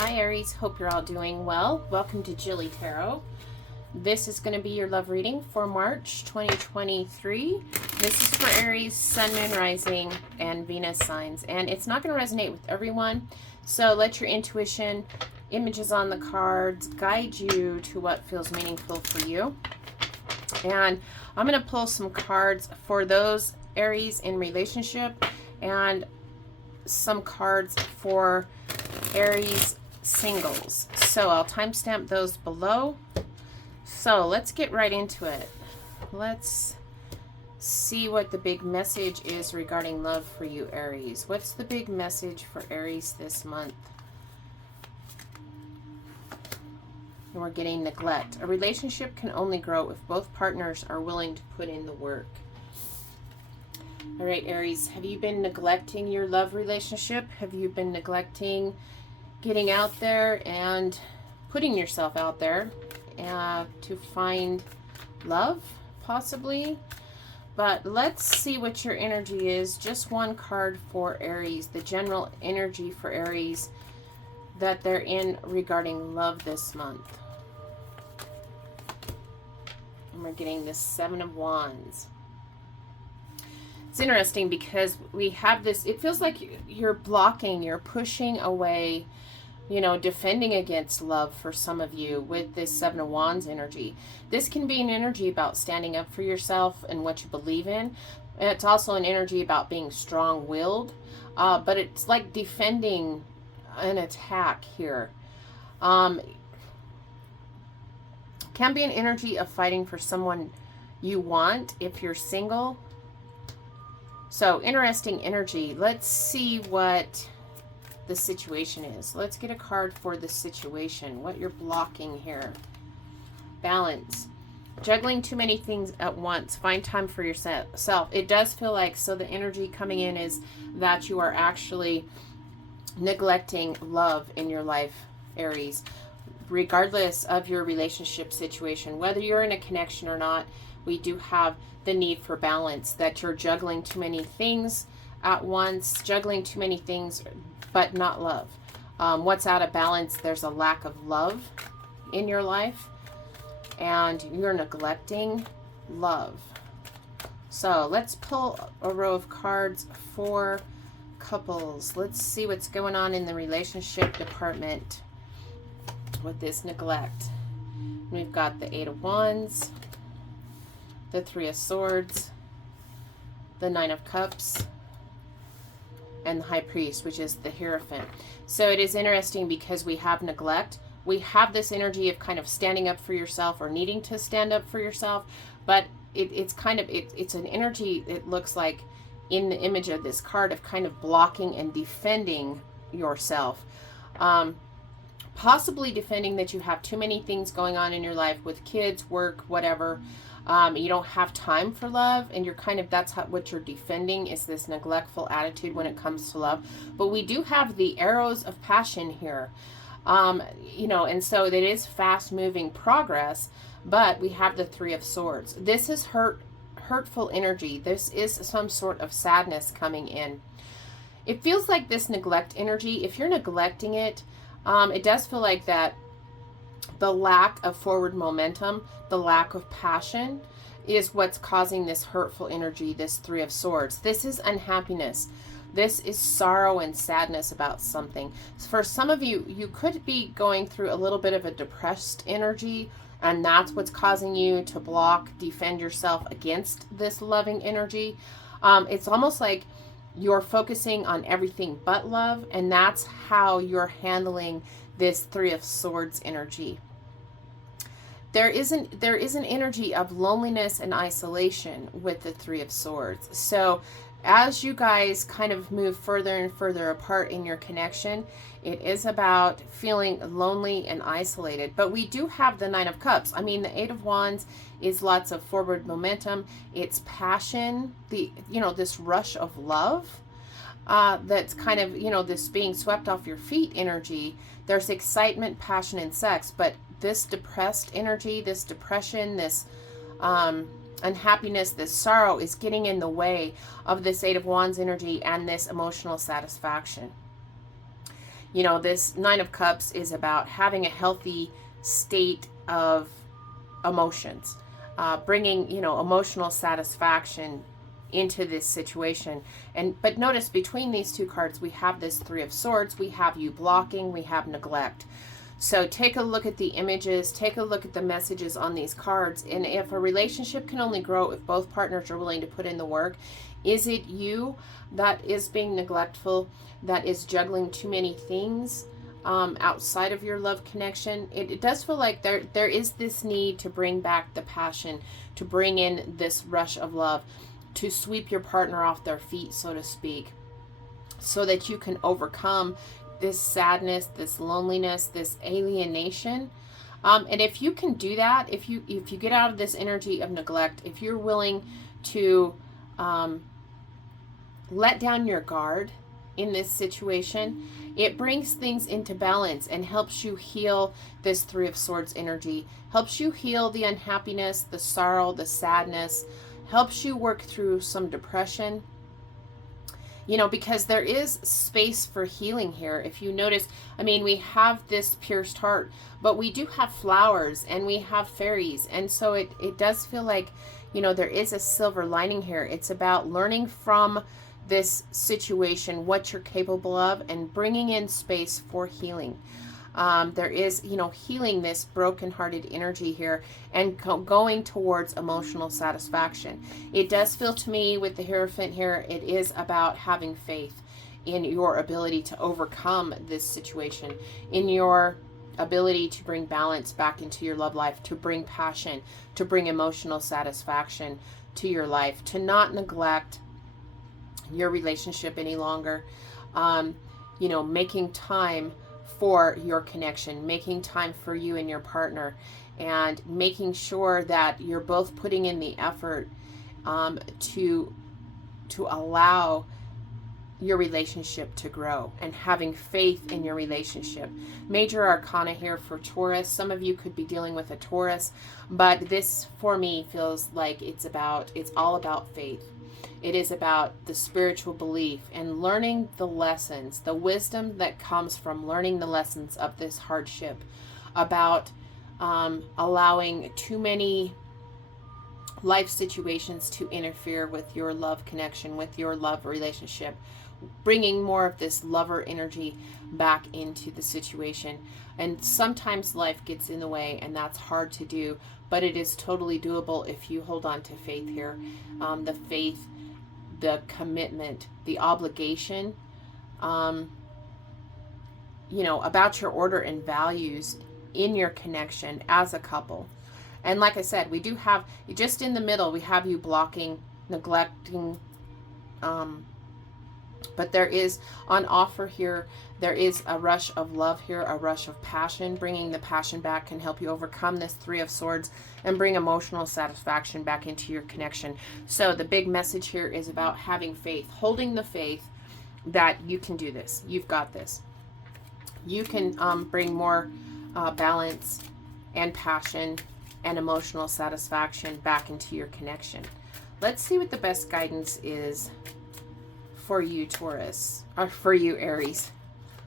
Hi Aries, hope you're all doing well. Welcome to JilleTarot. This is going to be your love reading for March 2023. This is for Aries, Sun, Moon, Rising, and Venus signs. And it's not going to resonate with everyone. So let your intuition, images on the cards, guide you to what feels meaningful for you. And I'm going to pull some cards for those Aries in relationship and some cards for Aries singles. So I'll timestamp those below. So let's get right into it. Let's see what the big message is regarding love for you, Aries. What's the big message for Aries this month? And we're getting neglect. A relationship can only grow if both partners are willing to put in the work. All right, Aries, have you been neglecting your love relationship? Have you been neglecting getting out there and putting yourself out there to find love, possibly? But let's see what your energy is. Just one card for Aries, the general energy for Aries that they're in regarding love this month. And we're getting this Seven of Wands. It's interesting because we have this, it feels like you're blocking, you're pushing away, you know, defending against love for some of you with this Seven of Wands energy. This can be an energy about standing up for yourself and what you believe in. And it's also an energy about being strong-willed, but it's like defending an attack here. Can be an energy of fighting for someone you want if you're single. So, interesting energy. Let's see what the situation is. Let's get a card for the situation. What you're blocking here. Balance. Juggling too many things at once. Find time for yourself. It does feel like, so the energy coming in is that you are actually neglecting love in your life, Aries. Regardless of your relationship situation, whether you're in a connection or not, we do have the need for balance, that you're juggling too many things at once, juggling too many things, but not love. What's out of balance, there's a lack of love in your life, and you're neglecting love. So let's pull a row of cards for couples. Let's see what's going on in the relationship department with this neglect. We've got the Eight of Wands, the Three of Swords, the Nine of Cups, and the High Priest, which is the Hierophant. So it is interesting because we have neglect. We have this energy of kind of standing up for yourself or needing to stand up for yourself, but it's an energy, it looks like in the image of this card, of kind of blocking and defending yourself. Possibly defending that you have too many things going on in your life with kids, work, whatever. You don't have time for love, and you're kind of, what you're defending is this neglectful attitude when it comes to love. But we do have the arrows of passion here, you know, and so it is fast-moving progress, but we have the Three of Swords. This is hurtful energy. This is some sort of sadness coming in. It feels like this neglect energy, if you're neglecting it, it does feel like that the lack of forward momentum, the lack of passion is what's causing this hurtful energy, this Three of Swords. This is unhappiness. This is sorrow and sadness about something. For some of you, you could be going through a little bit of a depressed energy, and that's what's causing you to block, defend yourself against this loving energy. It's almost like you're focusing on everything but love, and that's how you're handling this Three of Swords energy. There is an energy of loneliness and isolation with the Three of Swords. So as you guys kind of move further and further apart in your connection, it is about feeling lonely and isolated. But we do have the Nine of Cups. I mean, the Eight of Wands is lots of forward momentum. It's passion, this rush of love. That's kind of, this being swept off your feet energy. There's excitement, passion, and sex, but this depressed energy, this depression, this unhappiness, this sorrow is getting in the way of this Eight of Wands energy and this emotional satisfaction. You know, this Nine of Cups is about having a healthy state of emotions, bringing, you know, emotional satisfaction into this situation. But notice between these two cards, we have this Three of Swords, we have you blocking, we have neglect. So take a look at the images, take a look at the messages on these cards. And if a relationship can only grow if both partners are willing to put in the work, is it you that is being neglectful, that is juggling too many things outside of your love connection? It does feel like there is this need to bring back the passion, to bring in this rush of love, to sweep your partner off their feet, so to speak, so that you can overcome this sadness, this loneliness, this alienation. And if you can do that, if you get out of this energy of neglect, if you're willing to let down your guard in this situation, it brings things into balance and helps you heal this Three of Swords energy, helps you heal the unhappiness, the sorrow, the sadness, helps you work through some depression. You know, because there is space for healing here. If you notice, I mean, we have this pierced heart, but we do have flowers and we have fairies. And so it does feel like, you know, there is a silver lining here. It's about learning from this situation what you're capable of and bringing in space for healing. There is, you know, healing this brokenhearted energy here and going towards emotional satisfaction. It does feel to me with the Hierophant here, it is about having faith in your ability to overcome this situation, in your ability to bring balance back into your love life, to bring passion, to bring emotional satisfaction to your life, to not neglect your relationship any longer. You know, making time for your connection, making time for you and your partner, and making sure that you're both putting in the effort to allow your relationship to grow and having faith in your relationship. Major Arcana here for Taurus. Some of you could be dealing with a Taurus, but this for me feels like it's all about faith. It is about the spiritual belief and learning the lessons, the wisdom that comes from learning the lessons of this hardship, about allowing too many life situations to interfere with your love connection, with your love relationship, bringing more of this lover energy back into the situation. And sometimes life gets in the way, and that's hard to do, but it is totally doable if you hold on to faith here. The faith, the commitment, the obligation, you know, about your order and values in your connection as a couple. And like I said, we do have, just in the middle, we have you blocking, neglecting, but there is on offer here, there is a rush of love here, a rush of passion. Bringing the passion back can help you overcome this Three of Swords and bring emotional satisfaction back into your connection. So the big message here is about having faith, holding the faith that you can do this. You've got this. You can bring more balance and passion and emotional satisfaction back into your connection. Let's see what the best guidance is for you, Taurus, or for you, Aries,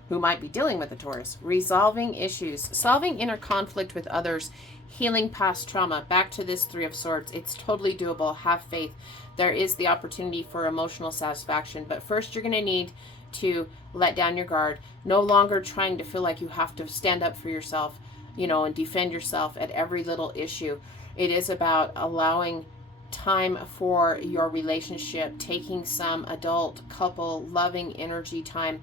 who might be dealing with a Taurus. Resolving issues, solving inner conflict with others, healing past trauma. Back to this Three of Swords. It's totally doable. Have faith. There is the opportunity for emotional satisfaction, but first you're going to need to let down your guard. No longer trying to feel like you have to stand up for yourself, you know, and defend yourself at every little issue. It is about allowing time for your relationship, taking some adult couple loving energy time,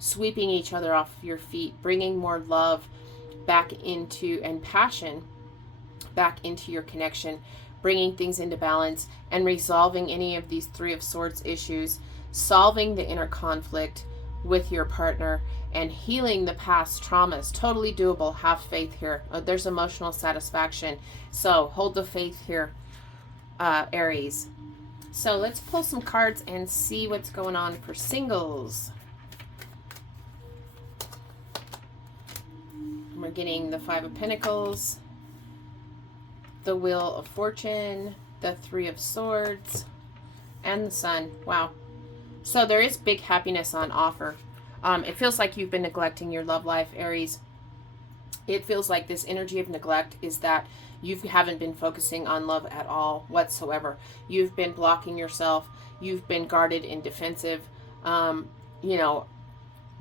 sweeping each other off your feet, bringing more love back into and passion back into your connection, bringing things into balance and resolving any of these Three of Swords issues, solving the inner conflict with your partner and healing the past traumas. Totally doable. Have faith here. There's emotional satisfaction. So hold the faith here, Aries. So let's pull some cards and see what's going on for singles. We're getting the Five of Pentacles, the Wheel of Fortune, the Three of Swords, and the Sun. Wow. So there is big happiness on offer. It feels like you've been neglecting your love life, Aries. It feels like this energy of neglect is that you haven't been focusing on love at all whatsoever. You've been blocking yourself. You've been guarded and defensive. You know,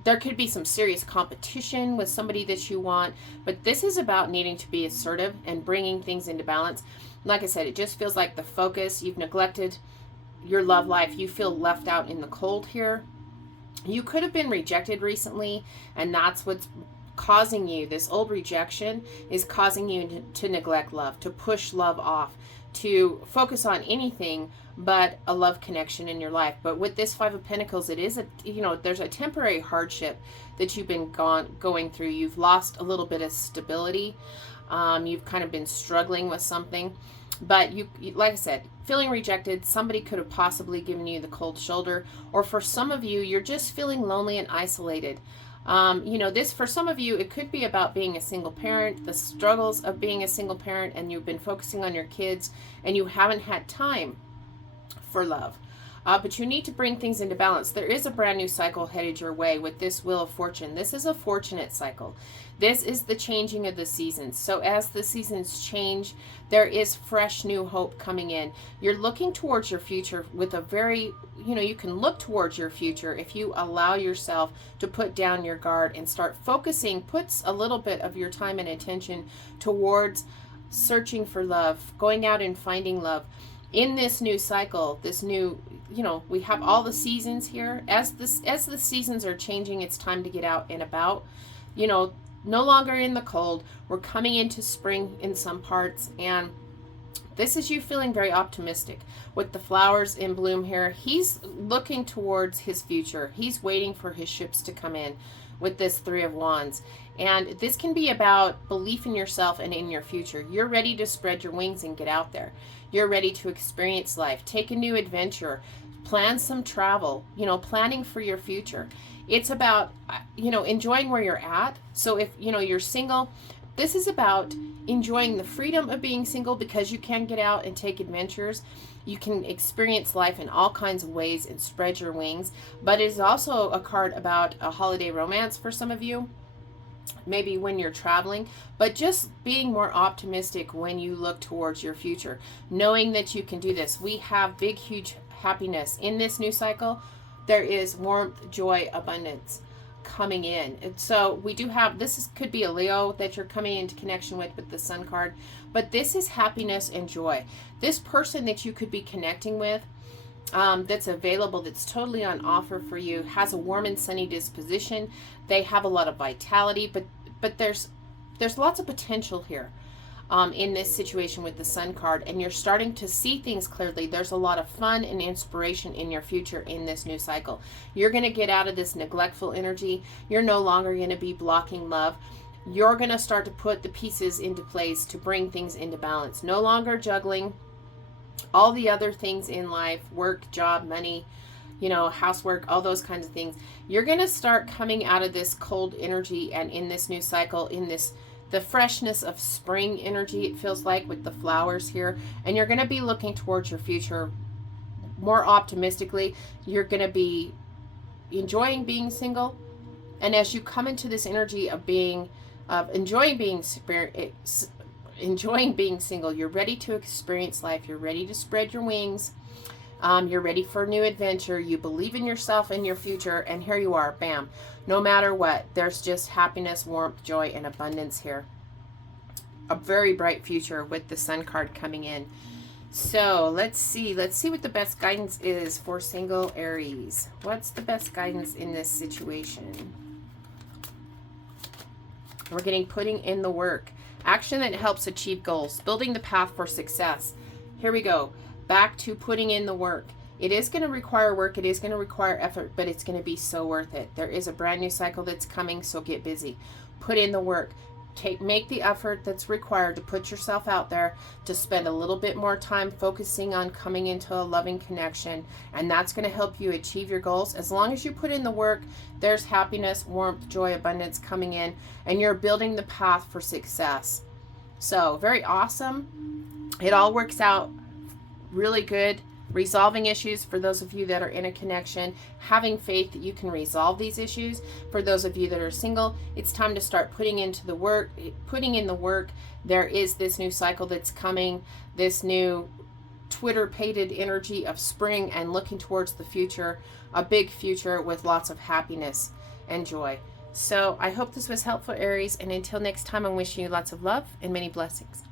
there could be some serious competition with somebody that you want, but this is about needing to be assertive and bringing things into balance. Like I said, it just feels like the focus, you've neglected your love life. You feel left out in the cold here. You could have been rejected recently, and that's what's causing you, this old rejection is causing you to neglect love, to push love off, to focus on anything but a love connection in your life. But with this Five of Pentacles, it is there's a temporary hardship that you've been going through. You've lost a little bit of stability. You've kind of been struggling with something. But you, like I said, feeling rejected, somebody could have possibly given you the cold shoulder. Or for some of you, you're just feeling lonely and isolated. This, for some of you, it could be about being a single parent, the struggles of being a single parent, and you've been focusing on your kids, and you haven't had time for love. But you need to bring things into balance. There is a brand new cycle headed your way with this Wheel of Fortune. This is a fortunate cycle. This is the changing of the seasons. So as the seasons change, there is fresh new hope coming in. You're looking towards your future with a very, you can look towards your future if you allow yourself to put down your guard and start focusing, puts a little bit of your time and attention towards searching for love, going out and finding love. In this new cycle, this new, we have all the seasons here. As the seasons are changing, it's time to get out and about. No longer in the cold. We're coming into spring in some parts, and this is you feeling very optimistic. With the flowers in bloom here, he's looking towards his future. He's waiting for his ships to come in with this Three of Wands. And this can be about belief in yourself and in your future. You're ready to spread your wings and get out there. You're ready to experience life, take a new adventure, plan some travel, planning for your future. It's about, enjoying where you're at. So if, you're single, this is about enjoying the freedom of being single because you can get out and take adventures. You can experience life in all kinds of ways and spread your wings. But it is also a card about a holiday romance for some of you. Maybe when you're traveling, but just being more optimistic when you look towards your future, knowing that you can do this. We have big, huge happiness in this new cycle. There is warmth, joy, abundance coming in. And so we do have, could be a Leo that you're coming into connection with the Sun card, but this is happiness and joy. This person that you could be connecting with, that's available, that's totally on offer for you, has a warm and sunny disposition. They have a lot of vitality, but there's lots of potential here in this situation with the Sun card, and you're starting to see things clearly. There's a lot of fun and inspiration in your future in this new cycle. You're going to get out of this neglectful energy. You're no longer going to be blocking love. You're going to start to put the pieces into place to bring things into balance. No longer juggling all the other things in life, work, job, money, housework, all those kinds of things. You're going to start coming out of this cold energy, and in this new cycle, in the freshness of spring energy, it feels like, with the flowers here, and you're going to be looking towards your future more optimistically. You're going to be enjoying being single, and as you come into this energy of enjoying being single, you're ready to experience life. You're ready to spread your wings. You're ready for a new adventure. You believe in yourself and your future, and here you are, bam. No matter what, there's just happiness, warmth, joy, and abundance here. A very bright future with the Sun card coming in. So let's see what the best guidance is for single Aries. What's the best guidance in this situation? We're getting putting in the work. Action that helps achieve goals. Building the path for success. Here we go. Back to putting in the work. It is going to require work. It is going to require effort, but it's going to be so worth it. There is a brand new cycle that's coming, so get busy. Put in the work. Make the effort that's required to put yourself out there, to spend a little bit more time focusing on coming into a loving connection, and that's going to help you achieve your goals. As long as you put in the work, there's happiness, warmth, joy, abundance coming in, and you're building the path for success. So very awesome. It all works out really good resolving issues for those of you that are in a connection, having faith that you can resolve these issues. For those of you that are single, it's time to start putting in the work. There is this new cycle that's coming, this new Twitter-pated energy of spring and looking towards the future, a big future with lots of happiness and joy. So I hope this was helpful, Aries, and until next time, I'm wishing you lots of love and many blessings.